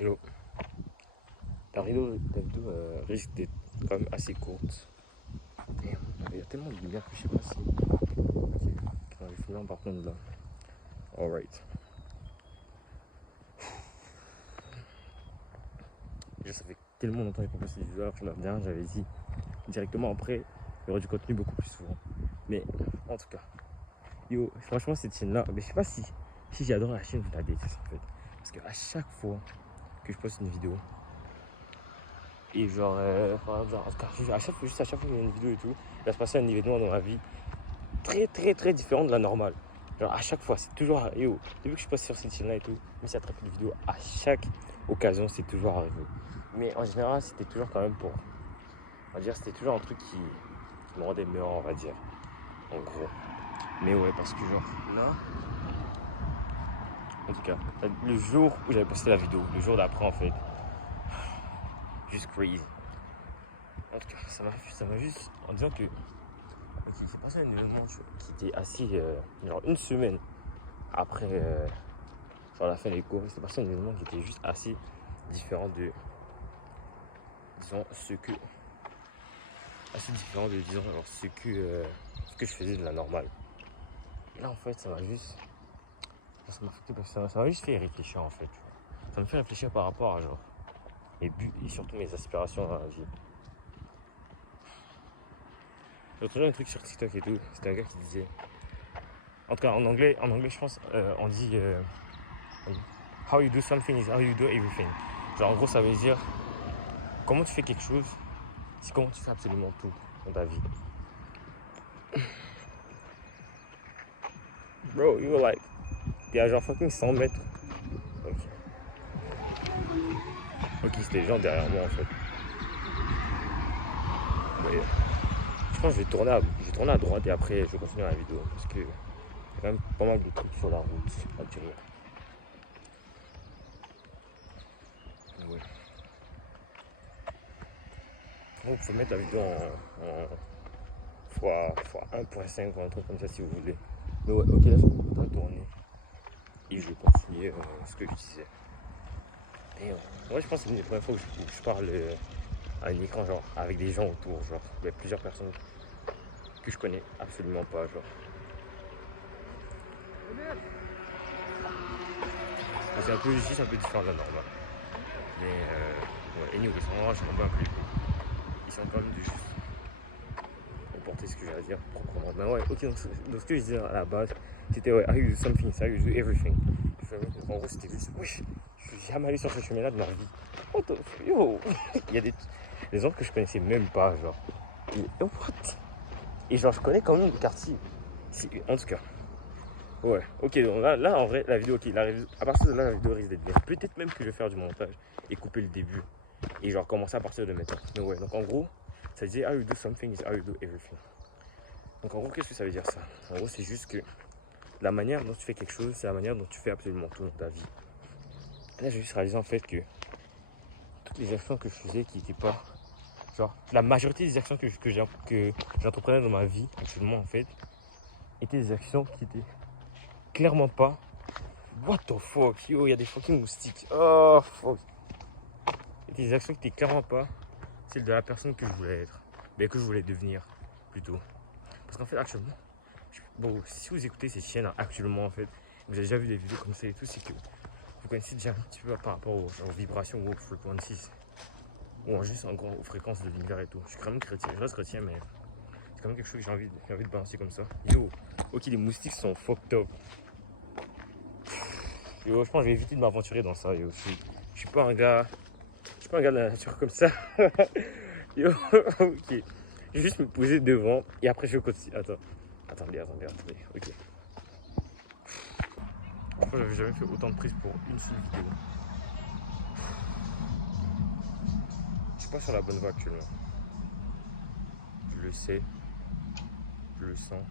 Hello. La vidéo risque d'être quand même assez courte. Damn, il y a tellement de lumière que je sais pas si. Ok, je vais finir par contre là. Alright. Ça fait tellement longtemps que j'ai pas passé des vidéos alors que la dernière j'avais dit directement après, il y aurait du contenu beaucoup plus souvent. Mais en tout cas, yo, franchement cette chaîne là, mais je sais pas si j'adore la chaîne, je la déteste en fait. Parce qu'à chaque fois que je poste une vidéo, et genre, en tout cas, juste à chaque fois qu'il y a une vidéo et tout, il va se passer un événement dans ma vie très différent de la normale. Genre à chaque fois, c'est toujours, yo, depuis que je passe sur cette chaîne là et tout, même si y a très peu de vidéos, à chaque occasion, c'est toujours arrivé. Mais en général, c'était toujours quand même pour, on va dire, c'était toujours un truc qui me rendait meilleur, on va dire, en gros. Mais ouais, parce que genre, là, en tout cas, le jour où j'avais posté la vidéo, le jour d'après en fait, juste crazy. En tout cas, ça m'a juste, en disant que, ok, c'est passé un événement qui était assis, genre une semaine après, genre la fin des cours, c'est passé un événement qui était juste assez différent de, disons, ce que je faisais de la normale. Et là, en fait, ça m'a juste, ça m'a juste fait réfléchir, en fait. Ça me fait réfléchir par rapport à, genre, mes buts et surtout mes aspirations dans la vie. J'ai retrouvé un truc sur TikTok et tout, c'était un gars qui disait, en tout cas, en anglais, je pense, on dit, how you do something is how you do everything. Genre, en gros, ça veut dire, comment tu fais quelque chose, c'est comment tu fais absolument tout dans ta vie. Bro, you were like, t'es à genre fucking 100 mètres. Ok, ok, c'était les gens derrière moi en fait. Mais je pense que je vais tourner à droite et après je vais continuer la vidéo. Parce que y a quand même pas mal de trucs sur la route actuellement. Ouais. Donc, vous pouvez mettre la vidéo en fois 1.5 ou un truc comme ça si vous voulez. Mais ouais, ok, là je vais tourner. Et je vais continuer ce que je disais. Et ouais, je pense que c'est une des premières fois où je parle à un écran, genre avec des gens autour. Genre, il y a plusieurs personnes que je connais absolument pas. Genre, c'est un peu différent de la normale. Mais ouais, anyway, vraiment, je m'en bats plus. Ils sont quand même de juste comporter ce que j'ai à dire proprement. Mais ouais, ok, donc ce que je disais à la base, c'était ouais, how you do something, how you do everything. En gros, c'était juste, wesh, je suis jamais allé sur ce chemin-là de ma vie. What the yo il y a des gens que je connaissais même pas, genre. Et, what? Et genre, je connais quand même le quartier. En tout cas. Ouais, ok, donc là en vrai, la vidéo, ok, à partir de là, la vidéo risque d'être bien. Peut-être même que je vais faire du montage et couper le début. Et genre commencer à partir de maintenant. Mais ouais, donc en gros, ça disait how you do something is how you do everything. Donc en gros, qu'est-ce que ça veut dire ça? En gros, c'est juste que la manière dont tu fais quelque chose, c'est la manière dont tu fais absolument tout dans ta vie. Là, j'ai juste réalisé en fait que toutes les actions que je faisais qui n'étaient pas. Genre, la majorité des actions que j'entreprenais dans ma vie actuellement en fait, étaient des actions qui étaient clairement pas. What the fuck? Yo, il y a des fucking moustiques. Oh fuck. Des actions qui étaient clairement pas celles de la personne que je voulais être. Mais que je voulais devenir plutôt. Parce qu'en fait, actuellement, bon, si vous écoutez cette chaîne actuellement, en fait, vous avez déjà vu des vidéos comme ça et tout, c'est que vous connaissez déjà un petit peu par rapport aux vibrations ou aux frequencies. Ou juste en gros aux fréquences de l'univers et tout. Je suis quand même chrétien, je reste chrétien, mais c'est quand même quelque chose que j'ai envie de balancer comme ça. Yo, ok, les moustiques sont fucked up. Yo, je pense que je vais éviter de m'aventurer dans ça. Yo, je suis pas un gars. Je suis pas un gars de la nature comme ça. Yo, ok. Je vais juste me poser devant et après je continue. Attendez. Ok. Franchement, j'avais jamais fait autant de prises pour une seule vidéo. Je suis pas sur la bonne voie actuellement. Je le sais. Je le sens.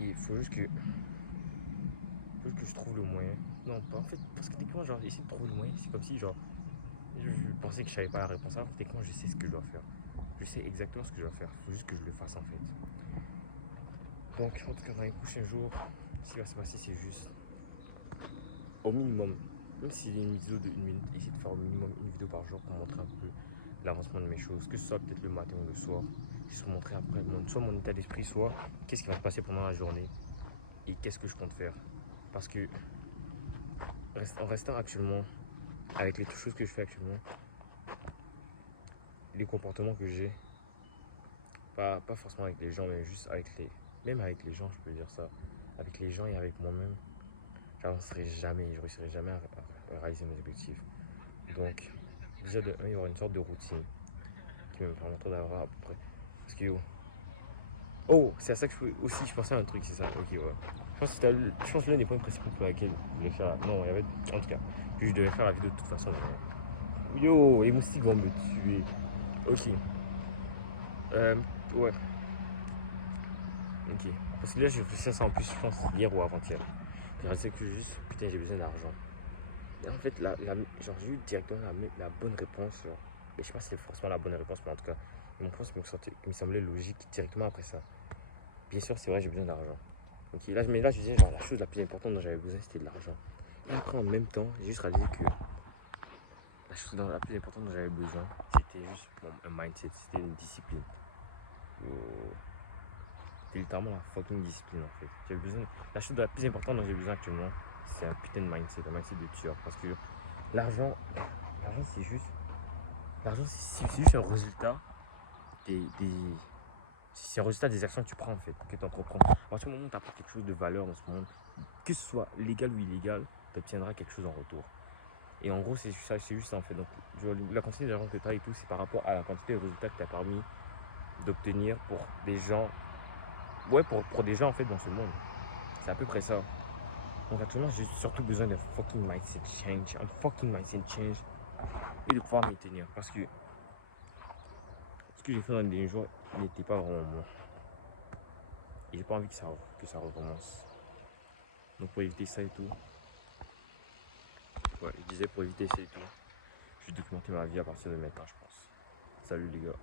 Et il faut juste que je trouve le moyen. Non, pas en fait, parce que techniquement, genre, essayer de trouver le moyen, c'est comme si, genre, je pensais que je savais pas la réponse. Alors que techniquement, je sais ce que je dois faire. Je sais exactement ce que je dois faire. Il faut juste que je le fasse, en fait. Donc, en tout cas, dans les prochains jours, ce qui va se passer, c'est juste, au minimum, même si c'est une vidéo de 1 minute, essayer de faire au minimum une vidéo par jour pour montrer un peu l'avancement de mes choses, que ce soit peut-être le matin ou le soir, juste pour montrer après soit mon état d'esprit, soit qu'est-ce qui va se passer pendant la journée et qu'est-ce que je compte faire. Parce que en restant actuellement avec les choses que je fais actuellement, les comportements que j'ai, pas forcément avec les gens, mais juste même avec les gens, je peux dire ça, avec les gens et avec moi-même, j'avancerai jamais, je réussirai jamais à réaliser mes objectifs. Donc, déjà de 1, il y aura une sorte de routine qui me permettra d'avoir à peu près. Parce que, oh, c'est à ça que je pensais à un truc, c'est ça, ok, ouais. Je pense que l'un des points principaux pour laquelle je voulais faire. Non, il y avait. En tout cas, que je devais faire la vidéo de toute façon. Yo, les moustiques vont me tuer. Ok. Ouais. Ok. Parce que là, je réfléchis à ça en plus, je pense, hier ou avant-hier. Je réalisé que juste, putain, j'ai besoin d'argent. Et en fait, genre, j'ai eu directement la bonne réponse. Genre. Mais je sais pas si c'est forcément la bonne réponse, mais en tout cas, mon réponse me semblait logique directement après ça. Bien sûr, c'est vrai, j'ai besoin d'argent. Ok, mais là, je disais, genre, la chose la plus importante dont j'avais besoin, c'était de l'argent. Et après, en même temps, j'ai juste réalisé que la chose la plus importante dont j'avais besoin, c'était juste un mindset, c'était une discipline. C'était littéralement la fucking discipline en fait. La chose la plus importante dont j'ai besoin actuellement, c'est un putain de mindset, un mindset de tueur. Parce que l'argent, l'argent c'est juste, c'est juste un résultat c'est un résultat des actions que tu prends en fait, que tu entreprends. À partir du moment où tu apportes quelque chose de valeur dans ce monde, que ce soit légal ou illégal, tu obtiendras quelque chose en retour. Et en gros, c'est juste ça en fait. Donc, la quantité d'argent que tu as et tout, c'est par rapport à la quantité de résultats que tu as permis d'obtenir pour des gens. Ouais, pour des gens en fait dans ce monde. C'est à peu près ça. Donc actuellement, j'ai surtout besoin d'un fucking mindset change. Un fucking mindset change. Et de pouvoir m'y tenir. Parce que ce que j'ai fait dans les derniers jours n'était pas vraiment moi. Et j'ai pas envie que ça recommence. Donc pour éviter ça et tout. Ouais, je disais pour éviter ça et tout. Je vais documenter ma vie à partir de maintenant, je pense. Salut les gars.